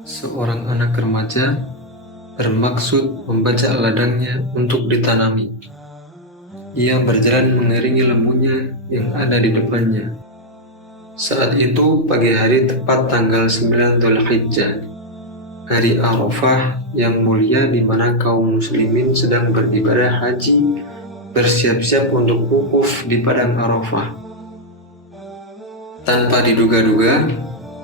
Seorang anak remaja bermaksud membajak ladangnya untuk ditanami. Ia berjalan mengiringi lembunya yang ada di depannya. Saat itu pagi hari tepat tanggal 9 Dzulhijjah, hari Arafah yang mulia di mana kaum muslimin sedang beribadah haji, bersiap-siap untuk wukuf di padang Arafah. Tanpa diduga-duga,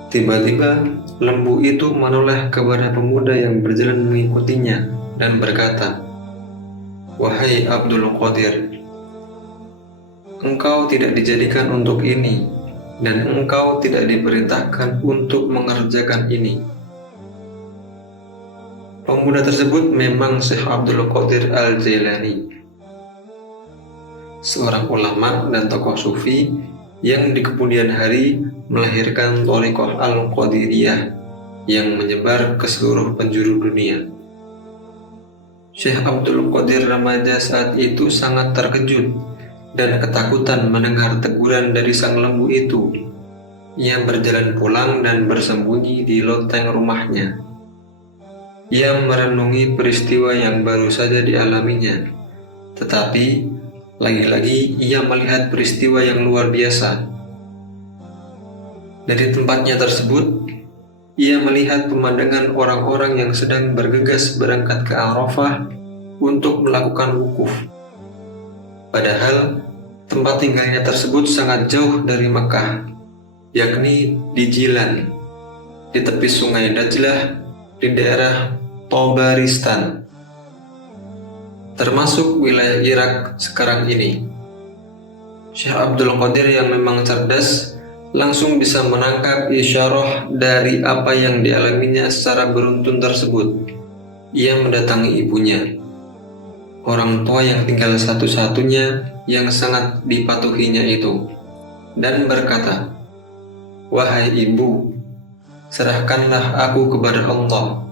tiba-tiba lembu itu menoleh kepada pemuda yang berjalan mengikutinya dan berkata, "Wahai Abdul Qadir, engkau tidak dijadikan untuk ini, dan engkau tidak diperintahkan untuk mengerjakan ini." Pemuda tersebut memang Syekh Abdul Qadir Al-Jailani, seorang ulama dan tokoh sufi yang di kemudian hari melahirkan Thariqah Al-Qadiriyah yang menyebar ke seluruh penjuru dunia. Syekh Abdul Qadir remaja saat itu sangat terkejut dan ketakutan mendengar teguran dari sang lembu itu. Ia berjalan pulang dan bersembunyi di loteng rumahnya. Ia merenungi peristiwa yang baru saja dialaminya, tetapi lagi-lagi ia melihat peristiwa yang luar biasa. Dari tempatnya tersebut, ia melihat pemandangan orang-orang yang sedang bergegas berangkat ke Arafah untuk melakukan wukuf. Padahal tempat tinggalnya tersebut sangat jauh dari Mekah, yakni di Jilan, di tepi sungai Dajlah, di daerah Tabaristan, termasuk wilayah Irak sekarang ini. Syekh Abdul Qadir yang memang cerdas langsung bisa menangkap isyarah dari apa yang dialaminya secara beruntun tersebut. Ia mendatangi ibunya, orang tua yang tinggal satu-satunya yang sangat dipatuhinya itu, dan berkata, "Wahai ibu, serahkanlah aku kepada Allah,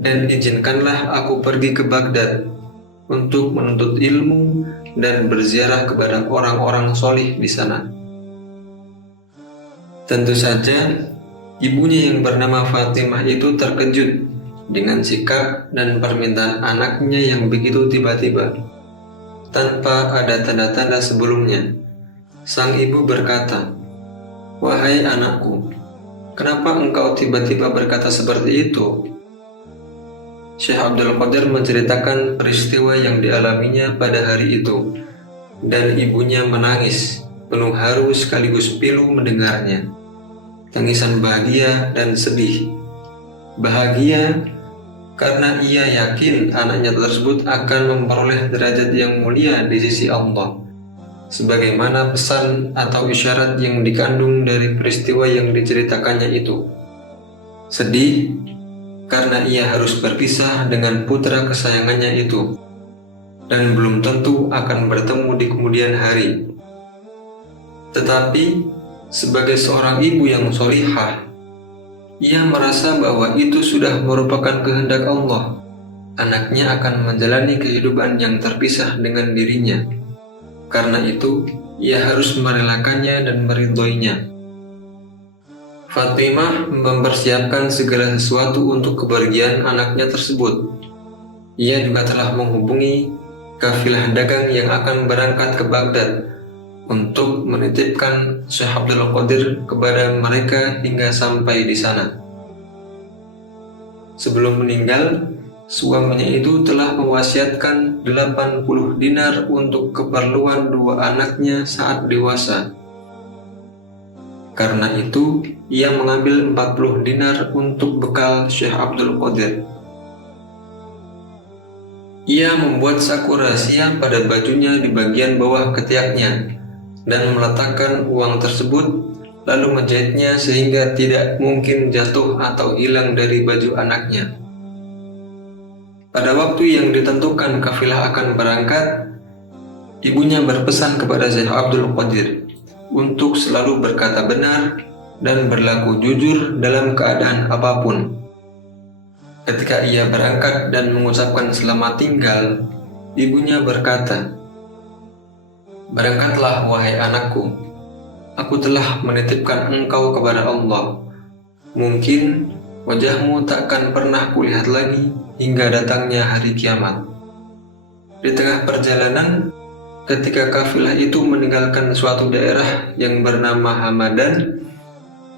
dan izinkanlah aku pergi ke Baghdad untuk menuntut ilmu dan berziarah kepada orang-orang solih di sana." Tentu saja, ibunya yang bernama Fatimah itu terkejut dengan sikap dan permintaan anaknya yang begitu tiba-tiba, tanpa ada tanda-tanda sebelumnya. Sang ibu berkata, "Wahai anakku, kenapa engkau tiba-tiba berkata seperti itu?" Syekh Abdul Qadir menceritakan peristiwa yang dialaminya pada hari itu, dan ibunya menangis, penuh haru sekaligus pilu mendengarnya. Tangisan bahagia dan sedih. Bahagia karena ia yakin anaknya tersebut akan memperoleh derajat yang mulia di sisi Allah, sebagaimana pesan atau isyarat yang dikandung dari peristiwa yang diceritakannya itu. Sedih karena ia harus berpisah dengan putra kesayangannya itu, dan belum tentu akan bertemu di kemudian hari. Tetapi, sebagai seorang ibu yang solihah, ia merasa bahwa itu sudah merupakan kehendak Allah. Anaknya akan menjalani kehidupan yang terpisah dengan dirinya. Karena itu, ia harus merelakannya dan meridhoinya. Fatimah mempersiapkan segala sesuatu untuk kepergian anaknya tersebut. Ia juga telah menghubungi kafilah dagang yang akan berangkat ke Baghdad untuk menitipkan Syekh Abdul Qadir kepada mereka hingga sampai di sana. Sebelum meninggal, suaminya itu telah mewasiatkan 80 dinar untuk keperluan dua anaknya saat dewasa. Karena itu, ia mengambil 40 dinar untuk bekal Syekh Abdul Qadir. Ia membuat saku rahasia pada bajunya di bagian bawah ketiaknya dan meletakkan uang tersebut, lalu menjahitnya sehingga tidak mungkin jatuh atau hilang dari baju anaknya. Pada waktu yang ditentukan kafilah akan berangkat, ibunya berpesan kepada Syekh Abdul Qadir untuk selalu berkata benar dan berlaku jujur dalam keadaan apapun. Ketika ia berangkat dan mengucapkan selamat tinggal, ibunya berkata, "Berangkatlah wahai anakku, aku telah menitipkan engkau kepada Allah. Mungkin wajahmu takkan pernah kulihat lagi hingga datangnya hari kiamat. Di tengah perjalanan, ketika kafilah itu meninggalkan suatu daerah yang bernama Hamadan,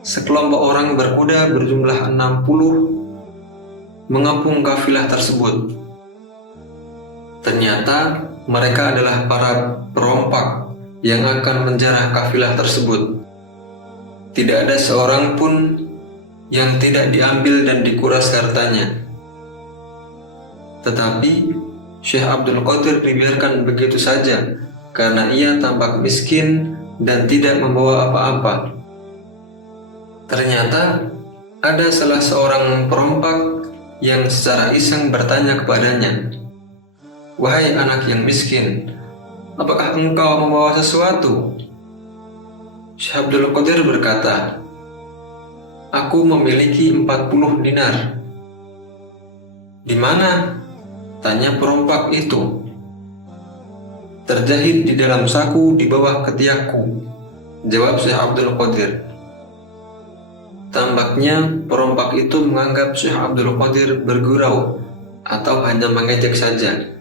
sekelompok orang berkuda berjumlah 60 mengepung kafilah tersebut. Ternyata mereka adalah para perompak yang akan menjarah kafilah tersebut. Tidak ada seorang pun yang tidak diambil dan dikuras hartanya. Tetapi Syekh Abdul Qadir dibiarkan begitu saja karena ia tampak miskin dan tidak membawa apa-apa. Ternyata ada salah seorang perompak yang secara iseng bertanya kepadanya, "Wahai anak yang miskin, apakah engkau membawa sesuatu?" Syekh Abdul Qadir berkata, "Aku memiliki 40 dinar." "Di mana?" tanya perompak itu. "Terjahit di dalam saku di bawah ketiakku," jawab Syekh Abdul Qadir. Tampaknya perompak itu menganggap Syekh Abdul Qadir bergurau atau hanya mengejek saja.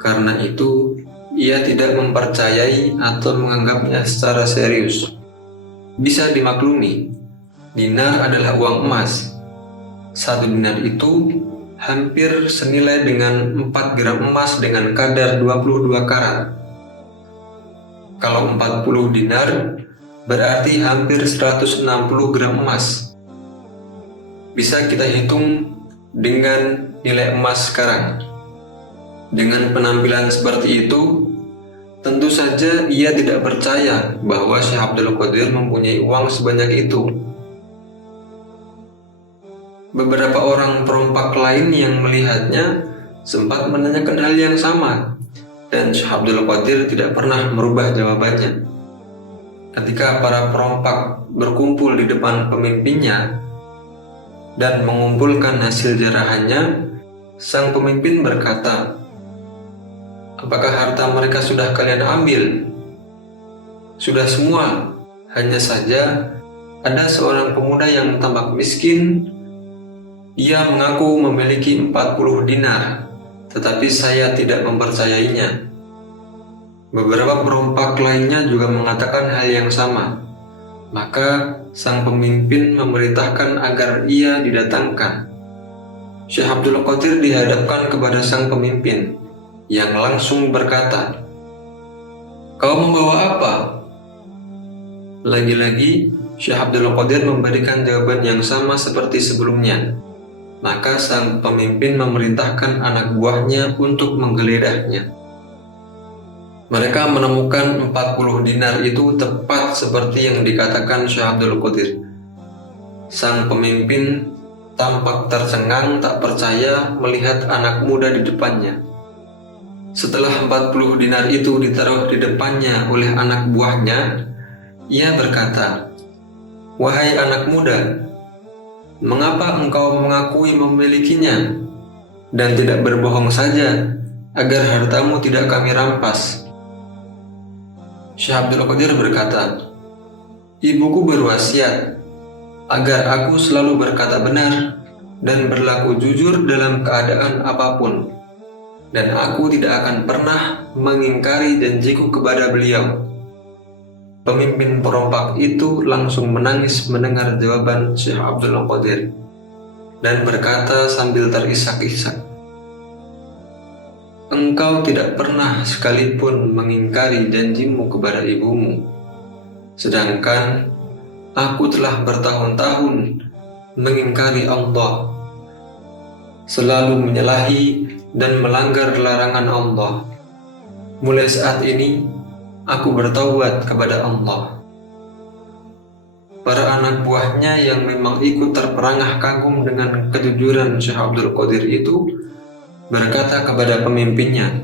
Karena itu, ia tidak mempercayai atau menganggapnya secara serius. Bisa dimaklumi, dinar adalah uang emas. 1 dinar itu hampir senilai dengan 4 gram emas dengan kadar 22 karat. Kalau 40 dinar, berarti hampir 160 gram emas. Bisa kita hitung dengan nilai emas sekarang. Dengan penampilan seperti itu, tentu saja ia tidak percaya bahwa Syekh Abdul Qadir mempunyai uang sebanyak itu. Beberapa orang perompak lain yang melihatnya sempat menanyakan hal yang sama, dan Syekh Abdul Qadir tidak pernah merubah jawabannya. Ketika para perompak berkumpul di depan pemimpinnya dan mengumpulkan hasil jarahannya, sang pemimpin berkata, "Apakah harta mereka sudah kalian ambil?" "Sudah semua, hanya saja ada seorang pemuda yang tampak miskin. Ia mengaku memiliki 40 dinar, tetapi saya tidak mempercayainya." Beberapa perompak lainnya juga mengatakan hal yang sama. Maka sang pemimpin memerintahkan agar ia didatangkan. Syekh Abdul Qadir dihadapkan kepada sang pemimpin, yang langsung berkata, "Kau membawa apa?" Lagi-lagi Syekh Abdul Qadir memberikan jawaban yang sama seperti sebelumnya. Maka sang pemimpin memerintahkan anak buahnya untuk menggeledahnya. Mereka menemukan 40 dinar itu tepat seperti yang dikatakan Syekh Abdul Qadir. Sang pemimpin tampak tercengang tak percaya melihat anak muda di depannya. Setelah 40 dinar itu ditaruh di depannya oleh anak buahnya, ia berkata, "Wahai anak muda, mengapa engkau mengakui memilikinya dan tidak berbohong saja agar hartamu tidak kami rampas?" Syekh Abdul Qadir berkata, "Ibuku berwasiat agar aku selalu berkata benar dan berlaku jujur dalam keadaan apapun, dan aku tidak akan pernah mengingkari janjiku kepada beliau." Pemimpin perompak itu langsung menangis mendengar jawaban Syekh Abdul Qadir dan berkata sambil terisak-isak, "Engkau tidak pernah sekalipun mengingkari janjimu kepada ibumu, sedangkan aku telah bertahun-tahun mengingkari Allah, selalu menyalahi dan melanggar larangan Allah. Mulai saat ini, aku bertaubat kepada Allah." Para anak buahnya yang memang ikut terperangah kagum dengan kejujuran Syekh Abdul Qadir itu berkata kepada pemimpinnya,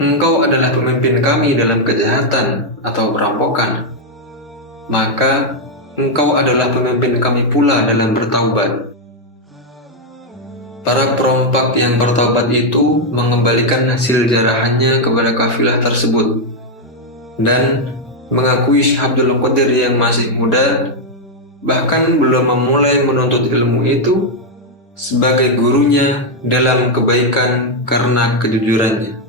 "Engkau adalah pemimpin kami dalam kejahatan atau perampokan, maka engkau adalah pemimpin kami pula dalam bertaubat." Para perompak yang bertaubat itu mengembalikan hasil jarahannya kepada kafilah tersebut dan mengakui Syekh Abdul Qadir yang masih muda bahkan belum memulai menuntut ilmu itu, sebagai gurunya dalam kebaikan karena kejujurannya.